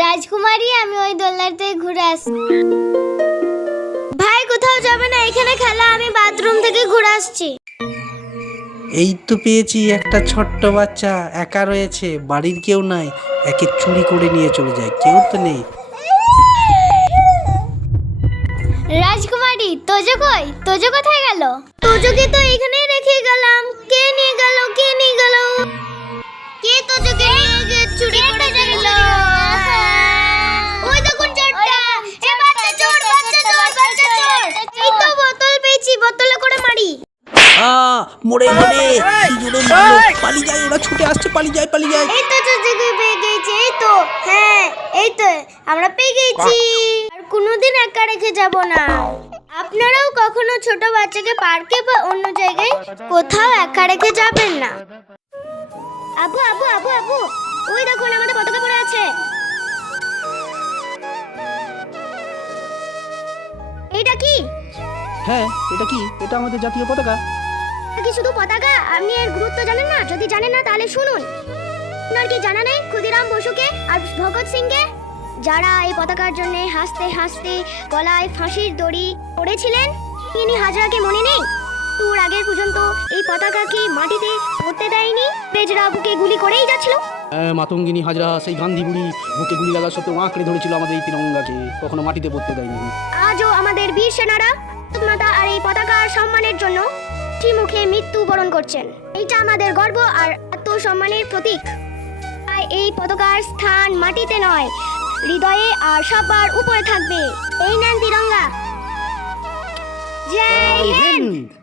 রাজকুমারী, আমি ওই দোলনাতে ঘুরে আসছি। ভাই কোথাও যাবে না, এখানে খেলা, আমি বাথরুম থেকে ঘুরে আসছি। এই তো পেয়েছি একটা ছোট্ট বাচ্চা, একা রয়েছে, বাড়ির কেউ নাই, একে চুরি করে নিয়ে চলে যায়, কেউ তো নেই। রাজকুমারী, তোজো কই? তোজো কোথায় গেল? তোজোকে তো এখানেই রেখে গেলাম। কে নিয়ে গেল? কে নিয়ে গেল? কে তোজোকে নিয়ে চুরি করে গেল? ওই দেখুন চোরটা। এ বাচ্চা চোর, বাচ্চা চোর, বাচ্চা চোর। এই তো বোতল পেয়েছি, বোতলে করে মারি। মরে গেলে কি জোরে মারলো! পালিয়ে যায়, ওরা ছুটে আসছে, পালিয়ে যায়, পালিয়ে যায়। এই তো তোজোকে পেয়ে গেছি, এই তো। হ্যাঁ, এই তো আমরা পেয়ে গেছি। আর কোনোদিন একা রেখে যাব না। আপনারাও কখনো ছোট বাচ্চাকে পার্কে বা অন্য জায়গায় কোথাও একা রেখে যাবেন না। আবু আবু আবু আবু, ওই দেখুন আমাদের পতাকা পড়ে আছে। এইটা কি? হ্যাঁ, এটা কি? এটা আমাদের জাতীয় পতাকা। এটা কি শুধু পতাকা? আপনি এর গুরুত্ব জানেন না? যদি জানেন না তাহলে শুনুন। আপনার কি জানা নেই ক্ষুদিরাম বসুকে আর ভগৎ সিংকে, যারা এই পতাকার জন্য হাসতে হাসতে গলায় ফাঁসির দড়ি পড়েছিলেন? ইনি হাজরাকে মনে নেই? তোর আগের পর্যন্ত এই পতাকাকে মাটিতে পড়তে দেয়নি, ইংরেজরা বুকে গুলি করেই যাচ্ছিল। মাতঙ্গিনী হাজরা সেই গান্ধী বুড়ি বুকে গুলি লাগা সত্ত্বেও আঁকড়ে ধরেছিল আমাদের এই তিরঙ্গাকে, কখনো মাটিতে পড়তে দেয়নি। আজও আমাদের বীর সেনারা মাতা আর এই পতাকার সম্মানের জন্য মুখে মৃত্যুবরণ করছেন। এইটা আমাদের গর্ব আর আত্মসম্মানের প্রতীক। তাই এই পতাকার স্থান মাটিতে নয়, হৃদয়ে আর সবার উপরে থাকবে। এই নেন তিরঙ্গা। জয় হিন্দ।